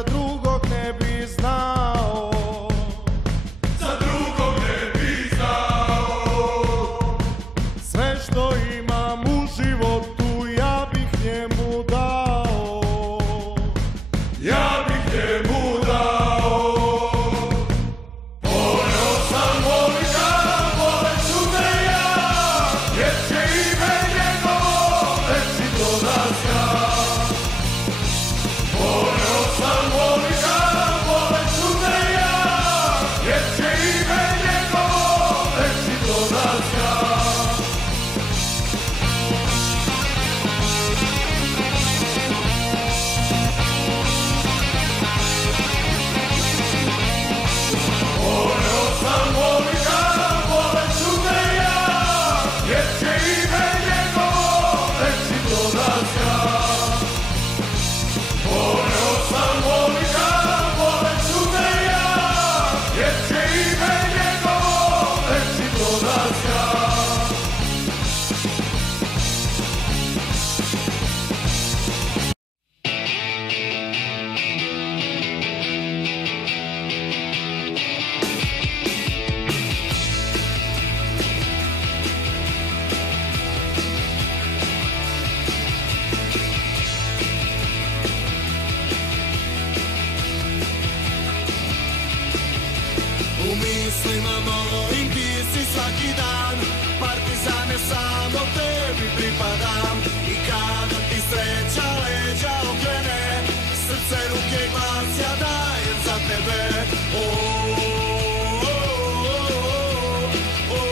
za drugog ne bi znao. Za drugog ne bi znao. Sve što imam u životu ja bih njemu dao. Ja bih njemu dao. Voleo sam volika, volet ću te ja, jer će ime njegovo večito da zna. Voleo sam volika, volet ću te ja, jer će ime njegovo večito da zna. Voleo sam volika, volet ću te ja, jer će ime njegovo večito da zna. Voleo sam volika, volet ću te ja, jer će ime njegovo večito da zna. U mislima mojim ti si svaki dan, partizane, samo tebi pripadam. I kada ti sreća leđa okrene, srce, ruke, glas ja dajem za tebe. O, o, o, o,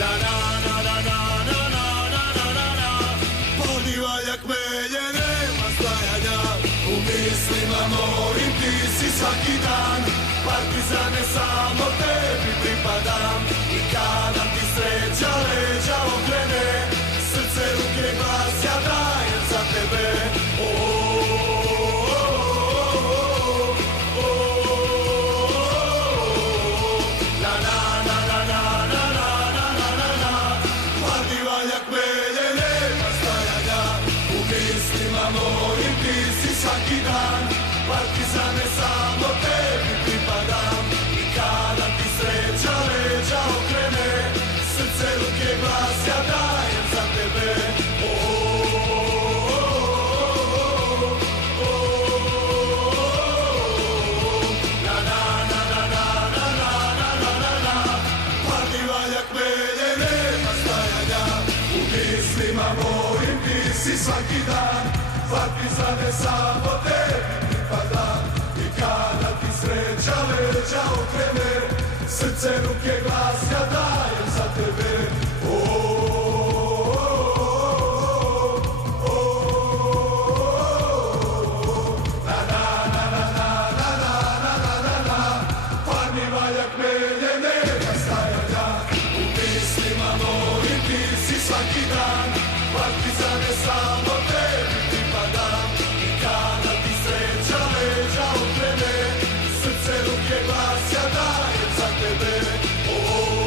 la la la la la la la la la la. Podivaljak melje nema stajanja, u mislima mojim ti si svaki dan, partizane, samo tebi pripadam. I kada ti sreća leđa okrene, srce, ruke, glas ja dajem za tebe. O, o, o, la la la la la la la la la la. Podivaljak melje nema stajanja, u mislima mojim ti si svaki dan, partizane, samo tebi pripadam. I kada ti sreća leđa okrene, srce, ruke, glas ja dajem za tebe. O, o, o, la la la la la la la la la la. Podivaljak melje nema stajanja, u mislima mojim ti si svaki dan, partizane, samo tebi pripadam. I kada ti sreća leđa okrene, srce, ruke, glas ja dajem za tebe. O, o, la la la la la la la la la la. Podivaljak melje nema stajanja, u mislima mojim ti si svaki dan, partizane, samo tebi pripadam. I kada ti sreća leđa okrene, srce, ruke, glas ja dajem za tebe. O,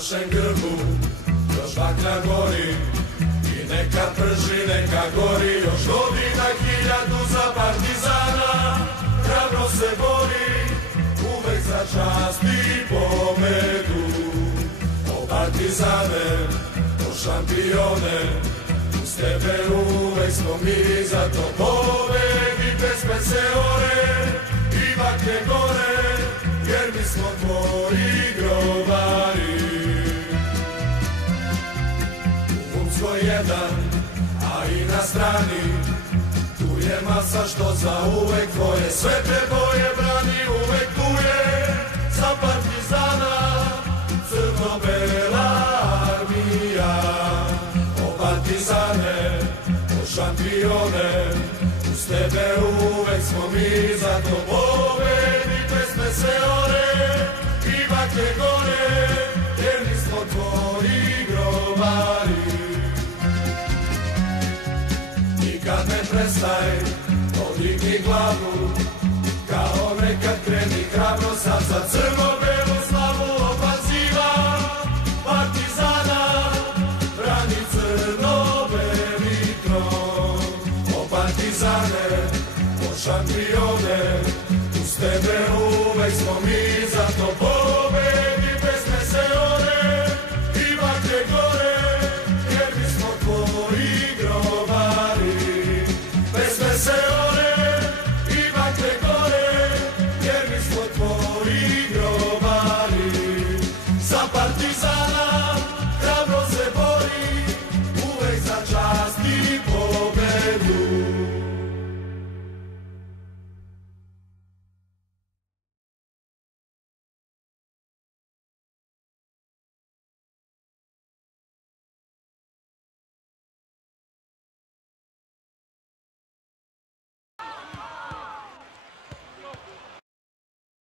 našem grbu još baklja gori i neka prži, neka gori, još godina 1000 za partizana, hrabro se bori, uvek za čast i pobedu. O partizane, o šampione, uz tebe uvek smo mi, zato pobedi bez meteore i baklje gore, jer mi smo tvoji grobari. U Humskoj 1, a i na strani, tu je masa što za uvek tvoje svetle boje brani, uvek tu je za partizana crno-bela armija. O partizane, o šampione, uz tebe uvek smo mi, zato pobedi pesme se ore i baklje gore, jer mi smo tvoji grobari. Nikad ne prestaj, podigni glavu, kao nekad kreni hrabro, sad za crno-belu slavu. Ofanziva partizana brani crno-beli tron. O partizane, o šampione, uz tebe uvek smo mi, zato